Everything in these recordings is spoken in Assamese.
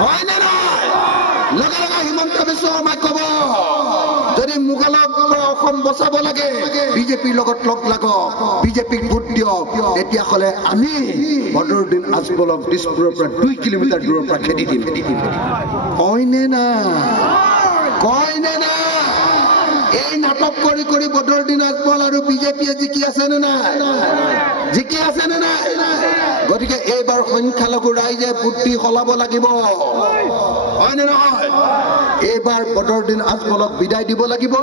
হয় নে নহয় লগে লগে হিমন্ত বিশ্ব শৰ্মাই ক'ব যদি মোগলক অসম বচাব লাগে বিজেপিৰ লগত লগ লাগক বিজেপিক ভোট দিয়ক তেতিয়াহ'লে আমি বদৰুদ্দিন আজমলক দিছপুৰৰ পৰা 2 কিলোমিটাৰ দূৰৰ পৰা খেদি দিম হয়নে না এই নাটক কৰি কৰি বদৰুদ্দিন আজমল আৰু বিজেপিয়ে জিকি আছে নে নাই গতিকে এইবাৰ সংখ্যালঘু ৰাইজে বুদ্ধি সলাব লাগিব হয়নে নহয় এইবাৰ বদৰুদ্দিন আজমলক বিদায় দিব লাগিব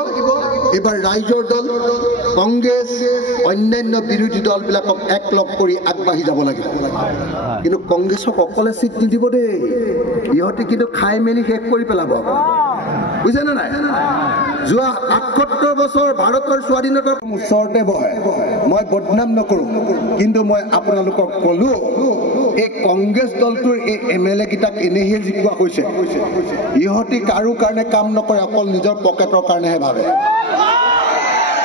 এইবাৰ ৰাইজৰ দল কংগ্ৰেছ অন্যান্য বিৰোধী দলবিলাকক একলগ কৰি আগবাঢ়ি যাব লাগিব কিন্তু কংগ্ৰেছক অকলে চিট নিদিব দেই ইহঁতে কিন্তু খাই মেলি শেষ কৰি পেলাব বুঝে না নাই যোৱা ৭৮ বছৰ ভাৰতৰ স্বাধীনতাৰ ওচৰতে বহে মই বদনাম নকৰো কিন্তু মই আপোনালোকক কলো এই কংগ্ৰেছ দলটোৰ এই এমএলএ কিটাক এনেহে জিকোৱা হৈছে ইহঁতে কাৰো কাৰণে কাম নকৰে অকল নিজৰ পকেটৰ কাৰণেহে ভাবে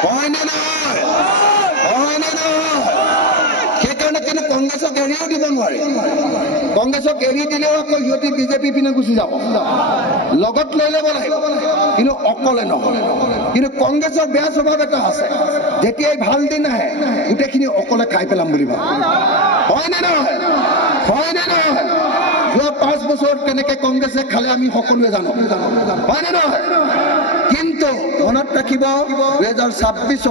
হয় না নহয় সেইকাৰণে কিন্তু কংগ্ৰেছক এৰিও দিব নোৱাৰে কংগ্ৰেছক এৰি দিলেও আকৌ সিহঁতে বিজেপি পিনে গুচি যাব লগত লৈ ল'ব লাগিব কিন্তু অকলে নহয় কিন্তু কংগ্ৰেছৰ বেয়া স্বভাৱ এটা আছে যেতিয়াই ভাল দিন আহে গোটেইখিনি অকলে খাই পেলাম বুলি ভাবে হয় নে নহয় যোৱা 5 বছৰত কেনেকৈ কংগ্ৰেছে খালে আমি সকলোৱে জানো হয় নে নহয় কিন্তু মনত ৰাখিব 2026ত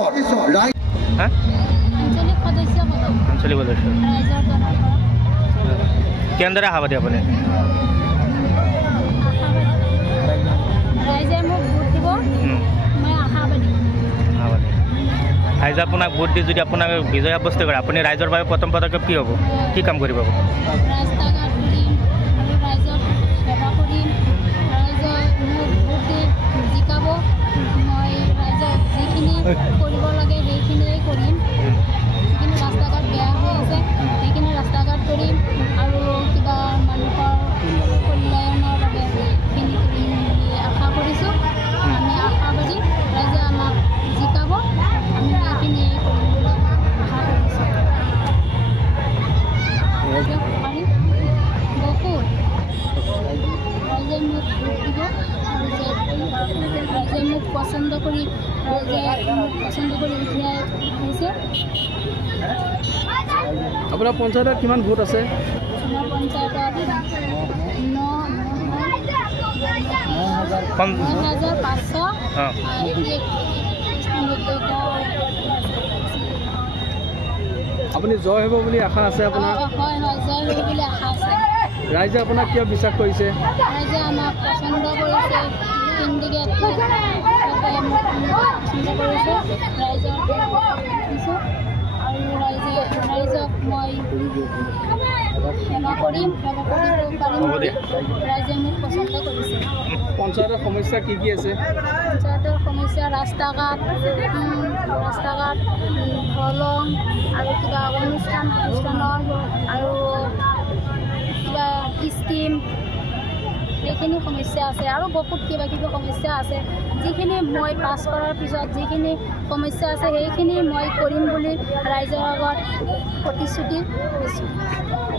আঞ্চলিক সদস্য কেনেদৰে আশাবাদী আপুনি ৰাইজে আপোনাক ভোট দি যদি আপোনাক বিজয় সাব্যস্ত কৰে আপুনি ৰাইজৰ বাবে প্ৰথম পদক্ষেপ কি হ'ব কি কাম কৰিব পছন্দ কৰি উঠিয়াই হৈছে আপোনাৰ পঞ্চায়তত কিমান ভোট আছে আমাৰ পঞ্চায়তত 9,500 আপুনি জয় হ'ব বুলি আশা আছে আপোনাৰ হয় জয় হ'ব বুলি আশা আছে ৰাইজে আপোনাক কিয় বিশ্বাস কৰিছে ৰাইজে আমাক পছন্দ কৰিছে কেণ্ডিডেট পছন্দ কৰিছে ৰাইজক আৰু ৰাইজক মই সেৱা কৰিম ৰাইজে মোক পছন্দ কৰিছে পঞ্চায়তৰ সমস্যা কি আছে পঞ্চায়তৰ সমস্যা ৰাস্তা ঘাট দলং আৰু কিবা অনুষ্ঠানৰ আৰু কিবা স্কিম সেইখিনি সমস্যা আছে আৰু বহুত কিবা কিবি সমস্যা আছে যিখিনি মই পাছ কৰাৰ পিছত যিখিনি সমস্যা আছে সেইখিনি মই কৰিম বুলি ৰাইজৰ আগত প্ৰতিশ্ৰুতি দিছোঁ